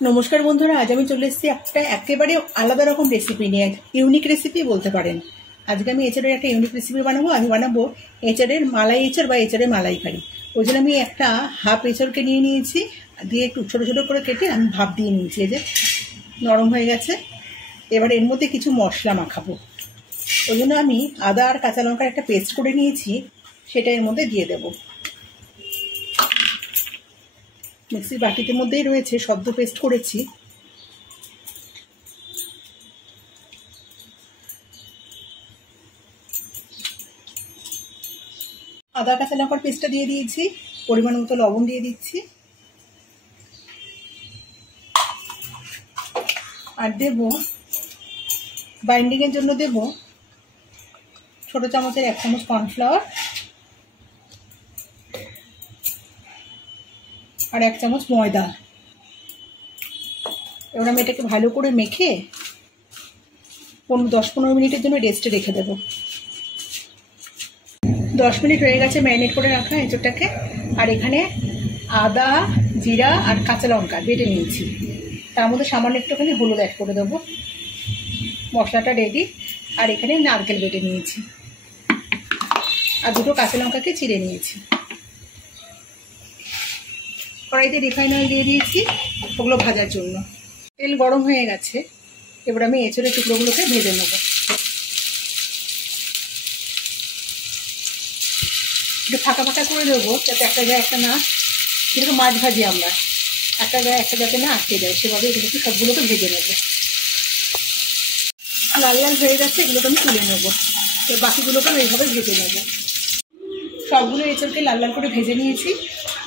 नमस्कार बंधुरा आज আমি চলে এসেছি একটা একেবারে আলাদা রকম রেসিপি নিয়ে ইউনিক রেসিপি বলতে পারেন। আজকে আমি এঁচড়ের একটা ইউনিক রেসিপি বানাবো। আমি বানাবো এঁচড়ের মালাই এঁচড় বা এঁচড়ের মালাইকারি। ওই জন্য আমি একটা হাফ এঁচড়কে নিয়ে নিয়েছি, দিয়ে একটু ছোট ছোট করে কেটে আমি ভাপ দিয়ে নিয়েছি। এই যে নরম হয়ে গেছে। এবার এর মধ্যে কিছু মশলা মাখাবো। ওই জন্য আমি আদা আর কাঁচা লঙ্কার একটা পেস্ট করে নিয়েছি, সেটা এর মধ্যে দিয়ে দেবো। মিক্সির বাটিতে মধ্যেই রয়েছে, সদ্য পেস্ট করেছি। আদা কাঁচা লঙ্কার পেস্টটা দিয়ে দিয়েছি, পরিমাণ মতো লবণ দিয়ে দিচ্ছি, আর দেব বাইন্ডিংয়ের জন্য দেব ছোট চামচের 1 চামচ কর্নফ্লাওয়ার আর 1 চামচ ময়দা। এবার আমি এটাকে ভালো করে মেখে 10-15 মিনিটের জন্য রেস্টে রেখে দেব। 10 মিনিট হয়ে গেছে ম্যারিনেট করে রাখা এঁচড়টাকে। আর এখানে আদা, জিরা আর কাঁচা লঙ্কা বেটে নিয়েছি, তার মধ্যে সামান্য একটুখানি হলুদ অ্যাড করে দেবো। মশলাটা রেডি। আর এখানে নারকেল বেটে নিয়েছি আর 2টো কাঁচা লঙ্কাকে চিড়ে নিয়েছি। কড়াইতে রিফাইন অয়েল দিয়ে দিয়েছি ওগুলো ভাজার জন্য। তেল গরম হয়ে গেছে, এবার আমি এঁচড়ের টুকরোগুলোকে ভেজে নেব। একটু ফাঁকা ফাঁকা করে দেবো, যাতে একটা গায়ে একটা না, যেরকম মাছ ভাজি আমরা, একটা গায়ে একটা যাতে না আটকে যায়, সেভাবে এগুলোকে সবগুলোকে ভেজে নেব। লাল লাল হয়ে যাচ্ছে, এগুলোকে আমি তুলে নেবো। তো বাকিগুলোকে আমি এইভাবে ভেজে নেব। সবগুলো এঁচড়কে লাল লাল করে ভেজে নিয়েছি।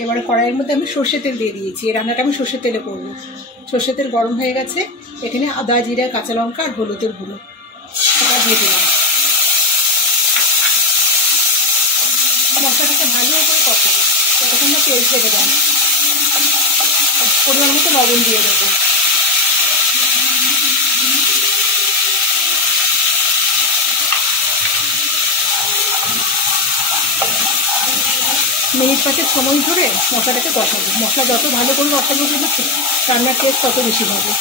এবারে কড়াইয়ের মধ্যে আমি সর্ষে তেল দিয়ে দিয়েছি। এই রান্নাটা আমি সর্ষের তেলে করবো। সর্ষের তেল গরম হয়ে গেছে, এখানে আদা, জিরা, কাঁচা লঙ্কা আর হলুদের গুঁড়ো সেটা দিয়ে দিলাম। মশলাটাকে ভালো করে কষাবো, ততক্ষণ না তেল ছেড়ে দেবো। পরিমাণ মতো লবণ দিয়ে দেবো। মিনিট 5 সময় ধরে মশলাটাকে কষাবো। মশলা যত ভালো করে কষাবো কিন্তু রান্নার টেস্ট তত বেশি হবে।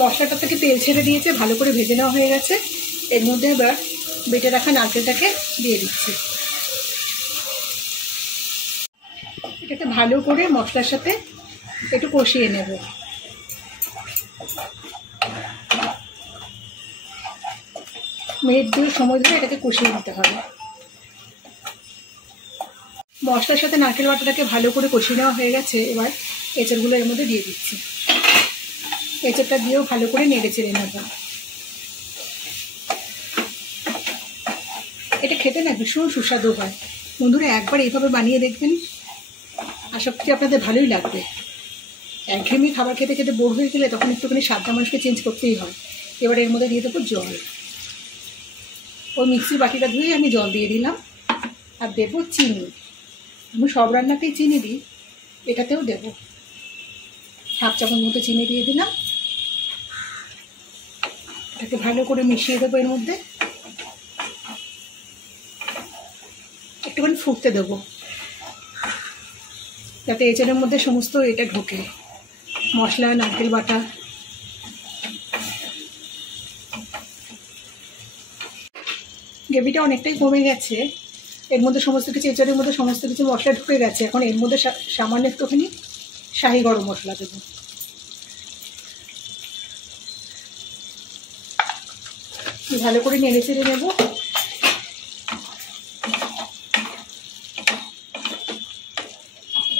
মশলাটা থেকে তেল ছেড়ে দিয়েছে, ভালো করে ভেজে নেওয়া হয়ে গেছে। এর মধ্যে এবার বেটে রাখা নারকেলটাকে দিয়ে দিচ্ছি। এটাকে ভালো করে মশলার সাথে একটু কষিয়ে নেব। মিনিট 2 সময় ধরে এটাকে কষিয়ে নিতে হবে। মশলার সাথে নারকেল বাটাটাকে ভালো করে কষিয়ে নেওয়া হয়ে গেছে। এবার এঁচড়গুলো এর মধ্যে দিয়ে দিচ্ছি। এঁচড়টা দিয়েও ভালো করে নেড়ে চেড়ে নেব। এটা খেতে না ভীষণ সুস্বাদু হয়। বন্ধুরা একবার এইভাবে বানিয়ে দেখবেন, আশা করি আপনাদের ভালোই লাগবে। একঘেয়েমি খাবার খেতে খেতে বোর হয়ে গেলে তখন একটুখানি স্বাদটা মানুষকে চেঞ্জ করতেই হয়। এবার এর মধ্যে দিয়ে দেবো জল। ওই মিক্সির বাটিটা ধুয়ে আমি জল দিয়ে দিলাম। আর দেবো চিনি। আমি সব রান্নাতেই চিনি দিই, এটাতেও দেবো। 1/2 চামচ মতো চিনি দিয়ে দিলাম। এটাকে ভালো করে মিশিয়ে দেবো। এর মধ্যে একটুখানি ফুটতে দেবো, যাতে এঁচড়ের মধ্যে সমস্ত এটা ঢোকে, মশলা, নারকেল বাটা। গ্রেভিটা অনেকটাই কমে গেছে। এর মধ্যে সমস্ত কিছু, এঁচড়ের মধ্যে সমস্ত কিছু মশলা ঢুকে গেছে। এখন এর মধ্যে সামান্য একটুখানি শাহি গরম মশলা দেবো। ভালো করে নেড়ে চেড়ে নেব।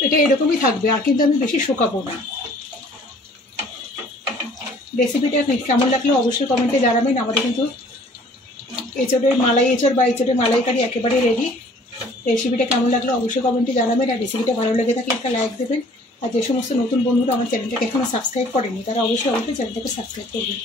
এটা এরকমই থাকবে, আর কিন্তু আমি বেশি শুকাবো না। রেসিপিটা কেমন লাগলো অবশ্যই কমেন্টে জানাবেন। আমাদের কিন্তু এঁচড়ের মালাই এঁচড় বা এঁচড়ের মালাইকারি একেবারে রেডি। রেসিপিটা কেমন লাগলো অবশ্যই কমেন্টে জানাবেন। আর রেসিপিটা ভালো লেগে থাকলে একটা লাইক দেবেন। আর যে সমস্ত নতুন বন্ধুরা আমার চ্যানেলটাকে এখনও সাবস্ক্রাইব করেনি, তারা অবশ্যই চ্যানেলটাকে সাবস্ক্রাইব করবেন।